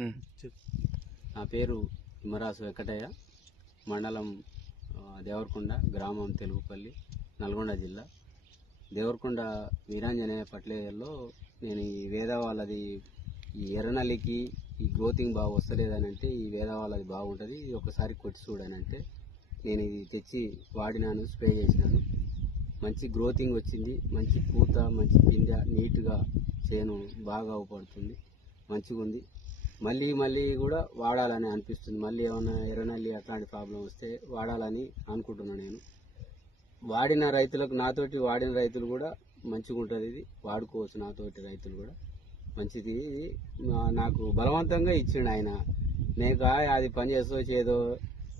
నా పేరు తిమ్మరాసు వెంకటయ్య, మండలం దేవరకొండ, గ్రామం తెలుగుపల్లి, నల్గొండ జిల్లా. దేవరకొండ వీరాంజనేయ ఫర్టిలైజర్లో నేను ఈ వేద వాళ్ళది ఈ ఎర్రనల్లికి ఈ గ్రోతింగ్ బాగా వస్తలేదని అంటే ఈ వేద వాళ్ళది బాగుంటుంది, ఇది ఒకసారి కొట్టి చూడనంటే నేను ఇది తెచ్చి వాడినాను, స్ప్రే చేసినాను. మంచి గ్రోతింగ్ వచ్చింది, మంచి పూత, మంచి పిందె, నీట్గా చేను బాగా అవపడుతుంది, మంచిగా ఉంది. మళ్ళీ మళ్ళీ కూడా వాడాలని అనిపిస్తుంది. మళ్ళీ ఏమైనా ఎర్రనల్లి అట్లాంటి ప్రాబ్లం వస్తే వాడాలని అనుకుంటున్నాను. నేను వాడిన రైతులకు, నాతోటి వాడిన రైతులు కూడా మంచిగా ఉంటుంది, ఇది వాడుకోవచ్చు. నాతోటి రైతులు కూడా మంచిది. ఇది నాకు బలవంతంగా ఇచ్చిండు ఆయన. నేను అది పని చేస్తో చేయదో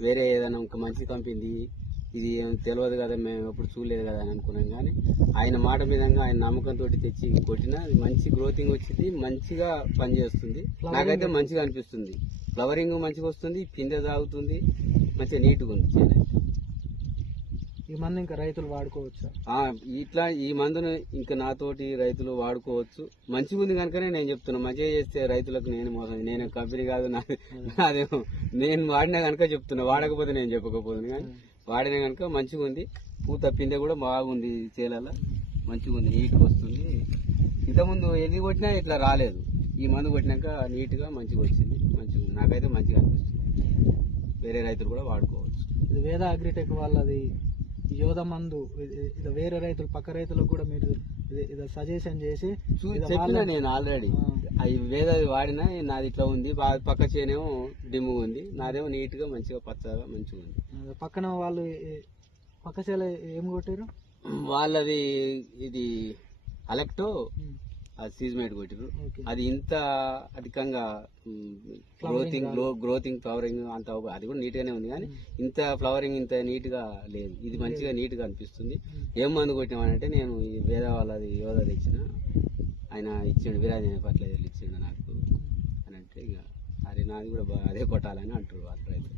వేరే ఏదైనా ఇంకా మంచి కంపెనీ ఇది తెలియదు కదా, మేము ఎప్పుడు చూడలేదు కదా అని అనుకున్నాం. కానీ ఆయన మాట మీదంగా ఆయన నమ్మకంతో తెచ్చి కొట్టినా మంచి గ్రోతింగ్ వచ్చింది, మంచిగా పనిచేస్తుంది. నాకైతే మంచిగా అనిపిస్తుంది. ఫ్లవరింగ్ మంచిగా వస్తుంది, పిందె తాగుతుంది, మంచిగా నీట్గా ఉంది. ఈ మందు ఇంకా రైతులు వాడుకోవచ్చు. ఇట్లా ఈ మందును ఇంకా నాతోటి రైతులు వాడుకోవచ్చు. మంచిగా ఉంది కనుకనే నేను చెప్తున్నా. మంచిగా చేస్తే రైతులకు నేను మోసం, నేను కంపెనీ కాదు, నాదేమో నేను వాడినా కనుక చెప్తున్నా, వాడకపోతే నేను చెప్పకపోతుంది. కానీ వాడినా కనుక మంచిగా ఉంది. పూత పిందె కూడా బాగుంది, చేలలో మంచిగా ఉంది, నీట్గా వస్తుంది. ఇంతకుముందు ఎది కొట్టినా ఇట్లా రాలేదు, ఈ మందు కొట్టినాక నీట్గా మంచిగా వచ్చింది. మంచిగా ఉంది, నాకైతే మంచిగా అనిపిస్తుంది. వేరే రైతులు కూడా వాడుకోవచ్చు. ఇది వేద అగ్రిటెక్ వాళ్ళది యోధ మందు. ఇది వేరే రైతులు, పక్క రైతులకు కూడా మీరు ఇది సజెషన్ చేసి చెప్పినా నేను ఆల్రెడీ. అవి వేద వాడినా నాది ఇట్లా ఉంది, పక్క చేనేమో డిమ్ముగా ఉంది, నాదేమో నీట్గా మంచిగా పచ్చగా మంచిగా ఉంది. పక్కన వాళ్ళు పక్క చేల ఏం కొట్టారు? వాళ్ళది ఇది అలెక్టో సీజ్మేట్ కొట్టిరు. అది ఇంత అధికంగా గ్రోతింగ్ ఫ్లవరింగ్ అంత అది కూడా నీట్ గానే ఉంది, కానీ ఇంత ఫ్లవరింగ్ ఇంత నీట్ గా లేదు. ఇది మంచిగా నీట్ గా అనిపిస్తుంది. ఏం మందు కొట్టినామనంటే నేను ఈ వేద వాళ్ళది యోధ తెచ్చిన, ఆయన ఇచ్చిండు, వీరాంజనేయ ఫర్టిలైజర్లు ఇచ్చిండు నాకు అని అంటే, ఇక అరే నాది కూడా అదే కొట్టాలని అంటారు వాళ్ళు రైతులు.